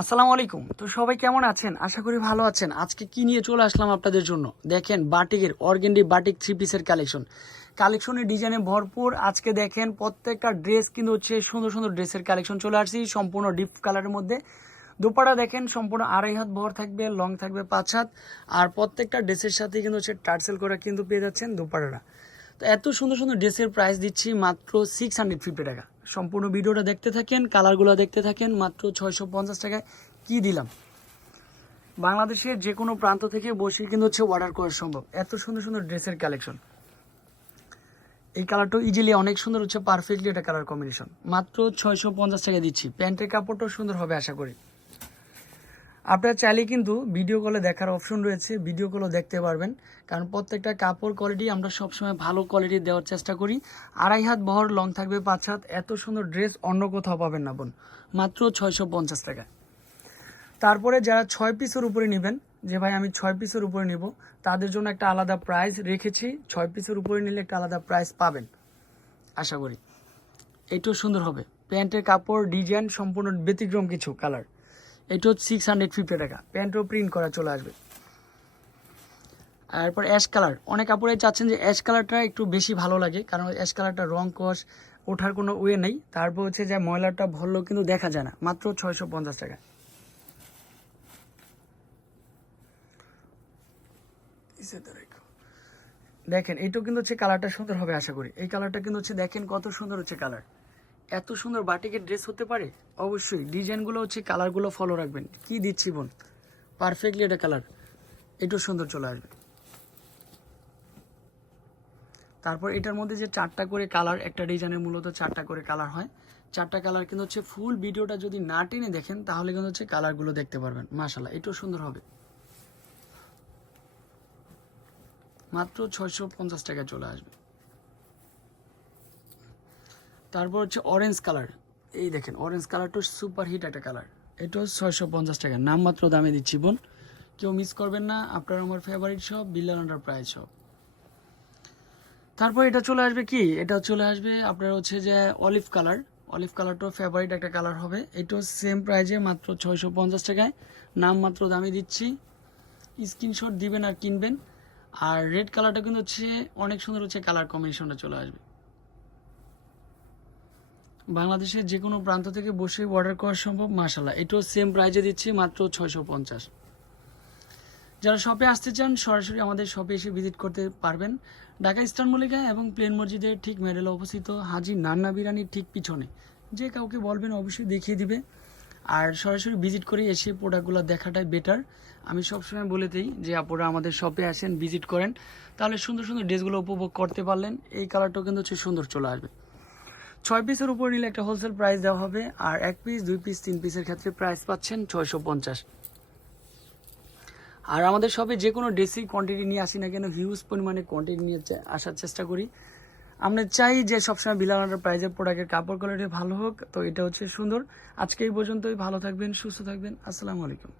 আসসালামু আলাইকুম। তো সবাই কেমন আছেন? আশা করি ভালো আছেন। আজকে কি নিয়ে চলে আসলাম আপনাদের জন্য, দেখেন বাটিকের অর্গেন্ডি বাটিক 3 পিসের কালেকশনের ডিজাইনে ভরপুর। আজকে দেখেন প্রত্যেকটা ড্রেস কিন্তু হচ্ছে সুন্দর সুন্দর ড্রেসের কালেকশন চলে আসছি সম্পূর্ণ ডিপ কালারের মধ্যে। দোপাটা দেখেন সম্পূর্ণ 2.5 হাত বহর থাকবে, লং থাকবে 5 হাত, আর প্রত্যেকটা ড্রেসের সাথে কিন্তু হচ্ছে টার্সেল করা কিন্তু পেয়ে যাচ্ছেন দোপাটাটা। তো এত সুন্দর সুন্দর ড্রেসের প্রাইস দিচ্ছি মাত্র 650 টাকা। সম্পূর্ণ ভিডিওটা দেখতে থাকেন, কালারগুলো দেখতে থাকেন। মাত্র 650 টাকায় কি দিলাম। বাংলাদেশের যে কোনো প্রান্ত থেকে বসে কিন্তু হচ্ছে অর্ডার করা সম্ভব। এত সুন্দর সুন্দর ড্রেসের কালেকশন। এই কালারটাও ইজিলি অনেক সুন্দর হচ্ছে, পারফেক্টলি এটা কালার কম্বিনেশন। মাত্র 650 টাকা দিচ্ছি। প্যান্টের কাপড়টাও সুন্দর হবে আশা করি। আপনারা চাইলে কিন্তু ভিডিও কলে দেখার অপশন রয়েছে, ভিডিও কলও দেখতে পারবেন, কারণ প্রত্যেকটা কাপড় কোয়ালিটি আমরা সবসময় ভালো কোয়ালিটি দেওয়ার চেষ্টা করি। 2.5 হাত বহর, লং থাকবে 5 হাত। এত সুন্দর ড্রেস অন্য কোথাও পাবেন না বোন, মাত্র 650 টাকা। তারপরে যারা 6 পিসের উপরে নেবেন, যে ভাই আমি 6 পিসের উপরে নেব, তাদের জন্য একটা আলাদা প্রাইস রেখেছি। 6 পিসের উপরে নিলে একটা আলাদা প্রাইস পাবেন আশা করি। এইটাও সুন্দর হবে। প্যান্টের কাপড় ডিজাইন সম্পূর্ণ ব্যতিক্রম কিছু কালার। এটা হচ্ছে 650 টাকা। প্যান্টও প্রিন্ট করা চলে আসবে। তারপর অ্যাশ কালার, অনেক কাপড়ে চাচ্ছেন যে অ্যাশ কালারটা একটু বেশি ভালো লাগে, কারণ অ্যাশ কালারটা রং কষ ওঠার কোনো ওয়ে নেই। তারপর হচ্ছে যে ময়লাটা ভরলেও কিন্তু দেখা যায় না। মাত্র 650 টাকা। দেখেন এইটাও কিন্তু হচ্ছে কালারটা সুন্দর হবে আশা করি। এই কালারটা কিন্তু হচ্ছে দেখেন কত সুন্দর হচ্ছে কালার। এত সুন্দর বাটিকের ড্রেস হতে পারে? অবশ্যই ডিজাইনগুলো হচ্ছে, কালারগুলো ফলো রাখবেন। কি দিচ্ছি বোন, পারফেক্টলি এটা কালার। এটাও সুন্দর চলে আসবে। তারপর এটার মধ্যে যে 4টা করে কালার, একটা ডিজাইনের মূলত 4টা করে কালার হয়। 4টা কালার কিন্তু হচ্ছে ফুল ভিডিওটা যদি না টেনে দেখেন তাহলে কিন্তু হচ্ছে কালারগুলো দেখতে পারবেন। মাশাআল্লাহ, এটাও সুন্দর হবে। মাত্র 650 টাকা চলে আসবে। তারপর হচ্ছে অরেঞ্জ কালার। এই দেখেন অরেঞ্জ কালারটা সুপার হিট একটা কালার। এটাও 650 টাকা। নামমাত্র দামে দিচ্ছি বোন, কেউ মিস করবেন না। আপনার আমার favourite shop Billal under price shop. তারপর এটা চলে আসবে কি, এটা চলে আসবে আপনার হচ্ছে যে অলিভ কালার। অলিভ কালারটাও ফেভারিট একটা কালার হবে। এটাও সেম প্রাইজে মাত্র 650 টাকায়। নামমাত্র দামে দিচ্ছি, স্ক্রিনশট দিবেন আর কিনবেন। আর রেড কালারটা কিন্তু হচ্ছে অনেক সুন্দর হচ্ছে, কালার কম্বিনেশনটা চলে আসবে। বাংলাদেশের যে কোনো প্রান্ত থেকে বসে অর্ডার করা সম্ভব। মাশাআল্লাহ, এটাও সেম প্রাইজে দিচ্ছি মাত্র 650। যারা শপে আসতে চান সরাসরি আমাদের শপে এসে ভিজিট করতে পারবেন। ঢাকা ইস্টার্ন মল্লিকা এবং প্লেন মসজিদের ঠিক মেডেলে অবস্থিত, হাজি নান্না বিরিয়ানির ঠিক পিছনে। যে কাউকে বলবেন অবশ্যই দেখিয়ে দিবে। আর সরাসরি ভিজিট করে এসে প্রোডাক্টগুলো দেখাটাই বেটার। আমি সবসময় বলে দিই যে আপনারা আমাদের শপে আসেন, ভিজিট করেন, তাহলে সুন্দর সুন্দর ড্রেসগুলো উপভোগ করতে পারলেন। এই কালারটাও কিন্তু হচ্ছে সুন্দর চলে আসবে। 6 পিসের উপর নিলে একটা হোলসেল প্রাইস দেওয়া হবে, আর 1 পিস 2 পিস 3 পিসের ক্ষেত্রে প্রাইস পাচ্ছেন 650। আর আমাদের শপে যে কোনো ড্রেসই কোয়ান্টিটি নিয়ে আসি না কেন, হিউজ পরিমাণে কোয়ান্টিটি নিয়ে আসার চেষ্টা করি। আমরা চাই যে সবসময় বিল্লাল আন্ডার প্রাইজের প্রোডাক্টের কাপড় কোয়ালিটি ভালো হোক। তো এটা হচ্ছে সুন্দর। আজকে এই পর্যন্তই। ভালো থাকবেন, সুস্থ থাকবেন। আসসালামু আলাইকুম।